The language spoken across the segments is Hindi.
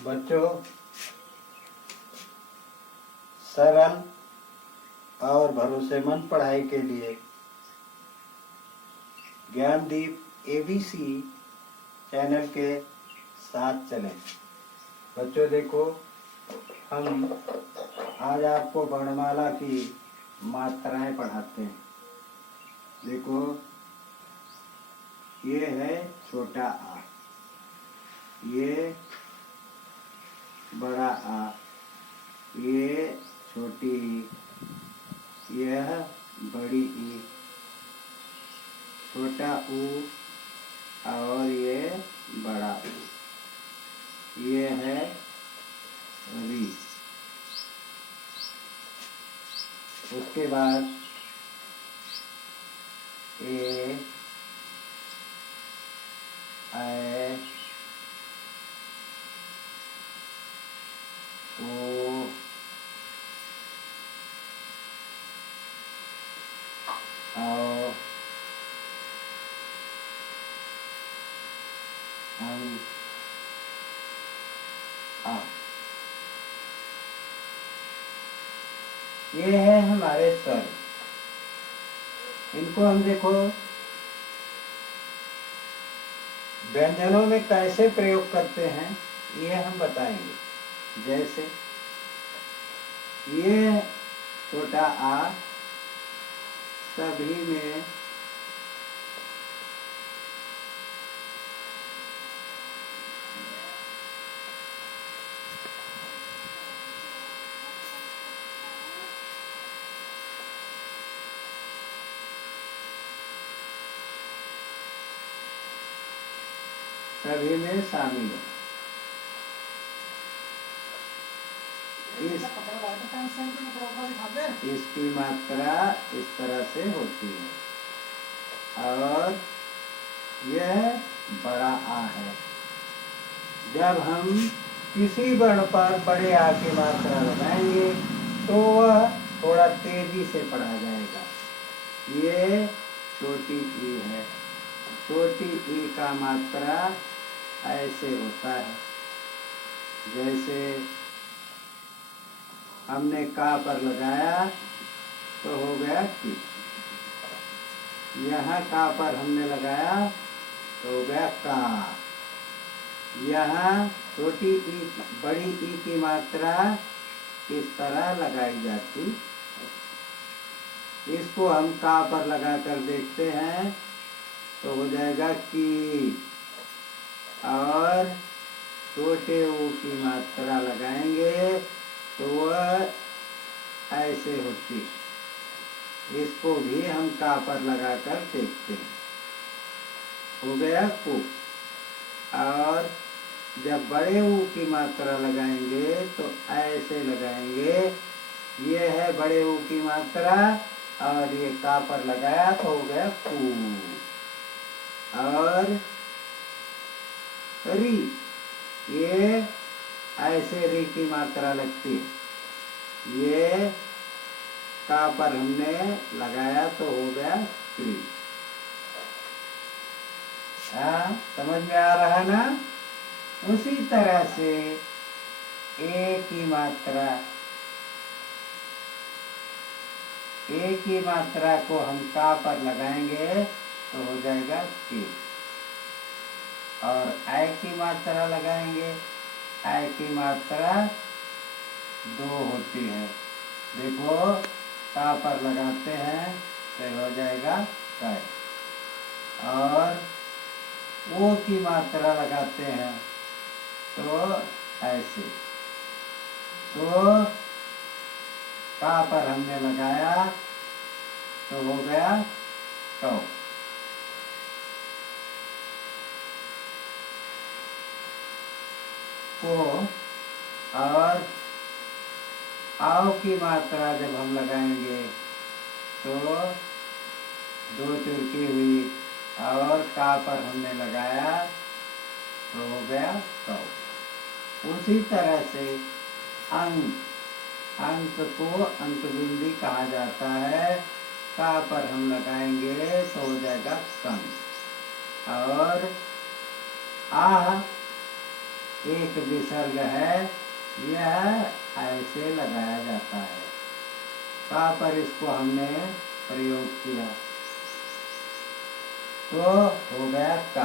बच्चों, सरल और भरोसेमंद पढ़ाई के लिए ज्ञानदीप एबीसी चैनल के साथ चलें। बच्चों देखो, हम आज आपको वर्णमाला की मात्राएं पढ़ाते हैं। देखो, ये है छोटा आ, ये बड़ा आ, ये छोटी ई, यह बड़ी ई, छोटा ऊ और ये बड़ा ऊ, ये है री। उसके बाद ए, ऐ, ओ, औ, अं, आ। ये है हमारे स्वर। इनको हम देखो व्यंजनों में कैसे प्रयोग करते हैं, ये हम बताएंगे। जैसे ये छोटा आ सभी में शामिल है। इसकी मात्रा इस तरह से होती है और यह बड़ा आ है। जब हम किसी वर्ण पर बड़े आ की मात्रा लगाएंगे तो वह थोड़ा तेजी से पढ़ा जाएगा। ये छोटी ई है। छोटी ई का मात्रा ऐसे होता है। जैसे हमने का पर लगाया तो हो गया की। यहाँ का पर हमने लगाया तो हो गया का। यहाँ छोटी ई बड़ी ई की मात्रा इस तरह लगाई जाती। इसको हम का पर लगाकर देखते हैं तो हो जाएगा की। और छोटे ऊ की मात्रा लगाएंगे तो वह ऐसे होती। इसको भी हम का पर लगाकर देखते हैं, हो गया को। और जब बड़े ऊ की मात्रा लगाएंगे तो ऐसे लगाएंगे। ये है बड़े ऊ की मात्रा और ये का पर लगाया तो हो गया कू। और री, ये ऐसे री की मात्रा लगती है। ये का पर हमने लगाया तो हो गया क्री। समझ में आ रहा ना? उसी तरह से ए की मात्रा को हम का पर लगाएंगे तो हो जाएगा के। और ऐ की मात्रा लगाएंगे, ऐ की मात्रा दो होती है। देखो, का पर लगाते हैं तो हो जाएगा कै। और ओ की मात्रा लगाते हैं तो ऐसे। तो का पर हमने लगाया तो हो गया कौ। को। और आओ की मात्रा जब हम लगाएंगे तो दो चुरकी हुई और का पर हमने लगाया तो हो गया कौ। उसी तरह से अंक को अंकबिंदी कहा जाता है। का पर हम लगाएंगे तो हो जाएगा कं। और आह एक विसर्ग है, यह ऐसे लगाया जाता है। का पर इसको हमने प्रयोग किया तो हो गया का।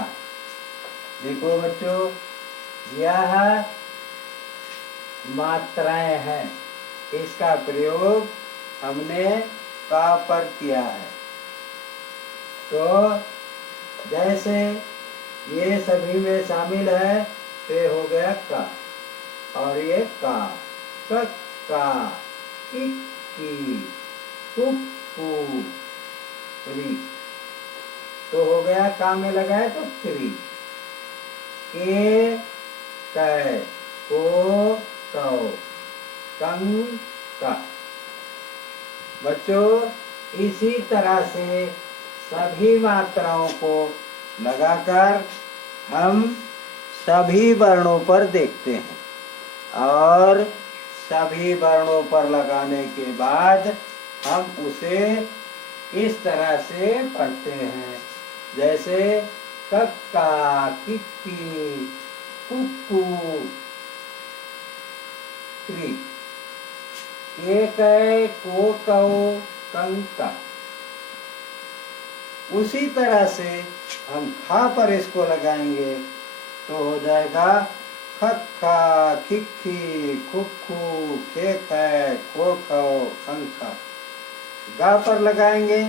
देखो बच्चों, यह मात्राएं हैं, इसका प्रयोग हमने का पर किया है। तो जैसे ये सभी में शामिल है तो ये हो गया का, और ये का, कक्का, किक्की, कुक्कू, री। तो हो गया का में लगाए तो क्री। के, कै, को, कौ, कंग, का। बच्चों, इसी तरह से सभी मात्राओं को लगाकर हम सभी वर्णों पर देखते हैं, और सभी वर्णों पर लगाने के बाद हम उसे इस तरह से पढ़ते हैं। जैसे कक्का, किक्की, कुक्कू, क्री, केकै, कोकौ, कंका। उसी तरह से हम खा पर इसको लगाएंगे तो हो जाएगा खक्खा, खिक्खी, खुक्खू, खेखै, खोखौ, खंखा। गा पर लगाएंगे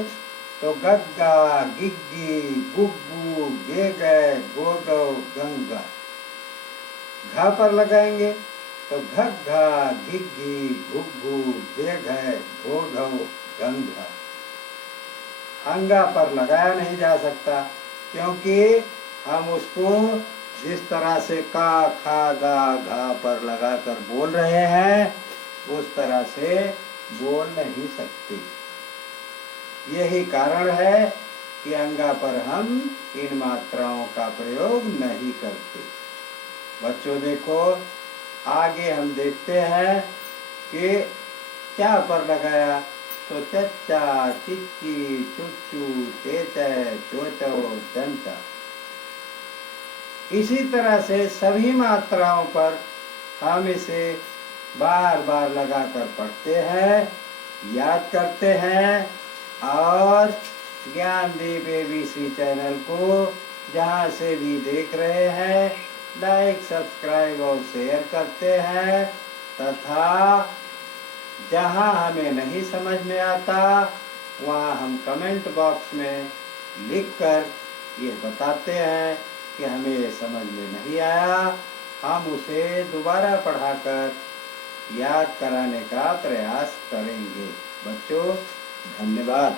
तो गग्गा, गिग्गी, गुग्गू, गेगै, गोगौ, गंगा। घा पर लगाएंगे तो घग्घा, घिग्घी, घुग्घू, घेघै, घोघौ, गंगा। अंगा पर लगाया नहीं जा सकता, क्योंकि हम उसको जिस तरह से का, खा, गा, घा पर लगाकर बोल रहे हैं उस तरह से बोल नहीं सकते। यही कारण है कि अंगा पर हम इन मात्राओं का प्रयोग नहीं करते। बच्चों देखो, आगे हम देखते हैं कि क्या पर लगाया तो चच्चा, चिच्ची, चुच्चू, चेचै, चोचौ, चंचा। इसी तरह से सभी मात्राओं पर हम इसे बार बार लगाकर पढ़ते हैं, याद करते हैं, और ज्ञानदीप ABC चैनल को जहाँ से भी देख रहे हैं लाइक, सब्सक्राइब और शेयर करते हैं, तथा जहाँ हमें नहीं समझ में आता वहाँ हम कमेंट बॉक्स में लिखकर ये बताते हैं कि हमें ये समझ में नहीं आया। हम उसे दोबारा पढ़ाकर याद कराने का प्रयास करेंगे। बच्चों, धन्यवाद।